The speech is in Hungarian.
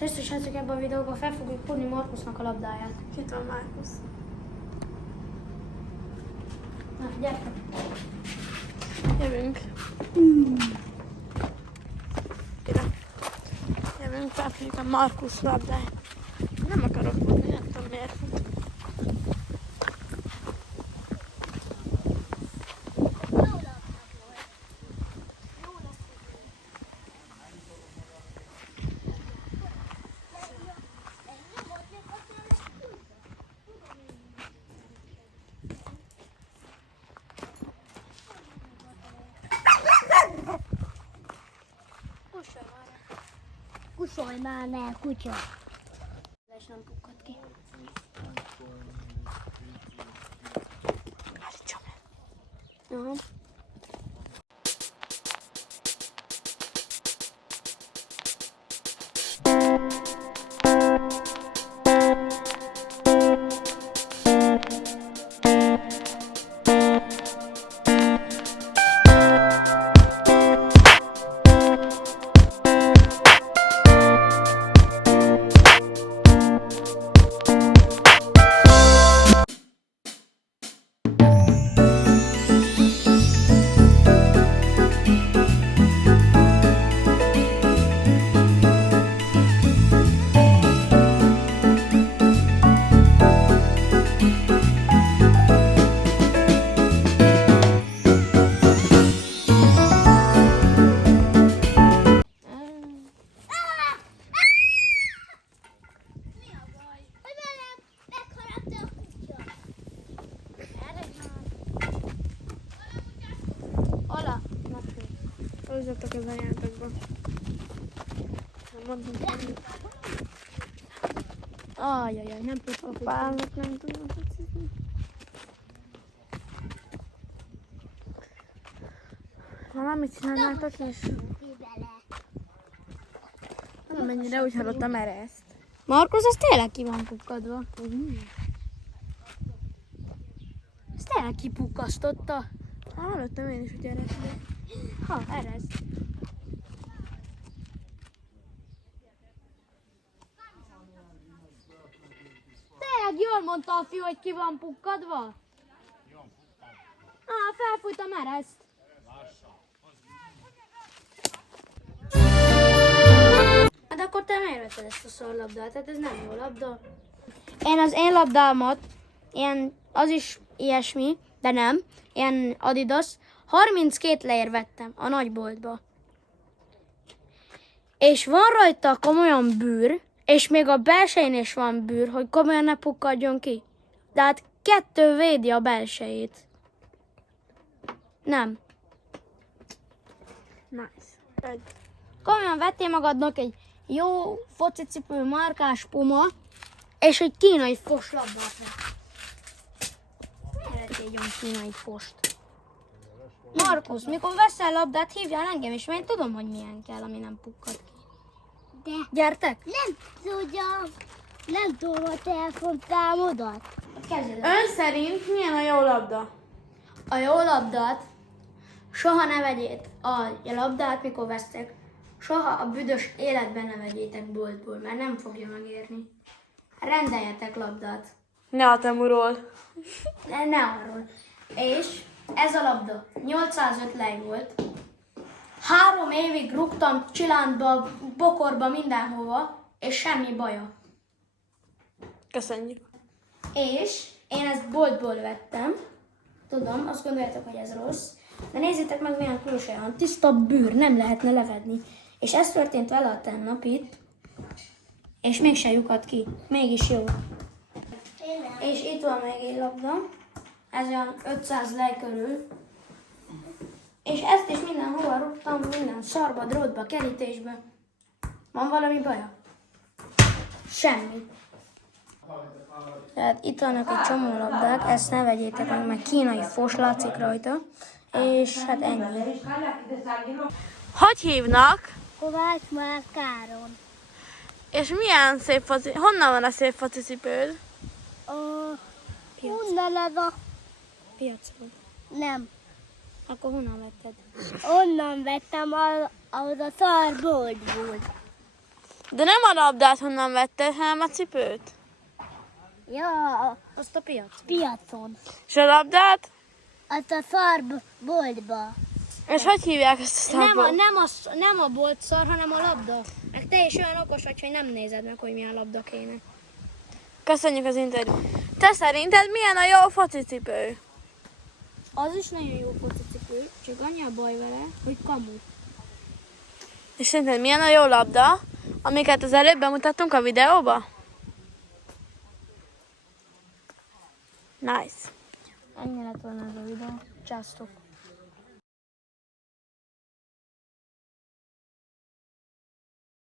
Sziasztok, srácok, ebben a videóban fel fogjuk fogni Markusznak a labdáját. Itt van Márkusz. Na, gyertek! Jövünk. Ide. Jövünk, felfogjuk a Markusz labdáját. Nem akarok futni, nem tudom miért fut. Kusolj már meg, kutya! És nem pukkad ki. Állítsam el. Aha. Ola! Hozzatok az anyátokba. Nem mondom semmit. Ajajaj, nem tudok. Pálnak nem tudom focizni. Valamit csinálnátok is? Nem mennyire úgy hallottam ereszt. Markusz, ez tényleg ki van pukkadva. Ez tényleg kipukkasztotta. Hallottam én is, hogy ereszt. Ha, erez. Tényleg jól mondta a fiú, hogy ki van pukkadva? Felfújtam erezt. De akkor te miért vetted ezt a szarlabdát? Hát ez nem jó labda. Én labdámat, az is ilyesmi, de nem, ilyen Adidas, 32 lejért vettem a nagyboltba. És van rajta komolyan bűr, és még a belsején is van bűr, hogy komolyan ne pukkadjon ki. De hát 2 védi a belsejét. Nem. Nice. Komolyan vettél magadnak egy jó focicipő márkás Puma, és egy kínai fos labdát vett. Miért vettél egy olyan kínai fost? Markusz, mikor veszel labdát, hívjál engem is, mert én tudom, hogy milyen kell, ami nem pukkad ki. De Gyertek! nem tudom a telefonszámodat. Ön szerint milyen a jó labda? A jó labdát, soha ne vegyét a labdát, mikor vesztek. Soha a büdös életben ne vegyétek boltból, mert nem fogja megérni. Rendeljetek labdát. Ne a temuról. Ne arról. És ez a labda 805 lej volt. 3 évig rúgtam csilántba, bokorba, mindenhova, és semmi baja. Köszönjük. És én ezt boltból vettem. Tudom, azt gondoljátok, hogy ez rossz. De nézzétek meg, milyen külső van. Tiszta bűr, nem lehetne levedni. És ez történt vele a tennap itt. És mégse lyukadt ki. Mégis jó. És itt van még egy labda. Ez olyan 500 lej körül. És ezt is mindenhova rúgtam, minden szarba, drótba, kerítésbe. Van valami baja? Semmi. Tehát itt vannak egy csomó labdák, ezt ne vegyétek meg, mert kínai fos látszik rajta. És hát ennyi. Hogy hívnak? Kovács Márkáron. És milyen szép foci... Honnan van a szép focicipőd? Honnan ez a... Piacon. Nem. Akkor honnan vetted? Onnan vettem ahhoz a szarboltból. De nem a labdát honnan vetted, hanem a cipőt. Ja, Azt a piac. piacon. És a labdát? Azt a szarb boltba. És hogy hívják ezt a szabot? Nem a bolt szar, hanem a labda. Meg te is olyan okos vagy, hogy nem nézed meg, hogy milyen labda kéne. Köszönjük az interjút. Te szerinted milyen a jó focicipő? Az is nagyon jó focicipő, csak annyi a baj vele, hogy kamu. És szerinted milyen a jó labda, amiket az előbb bemutattunk a videóba? Nice. Ennyi lett volna ez a videó. Császtok!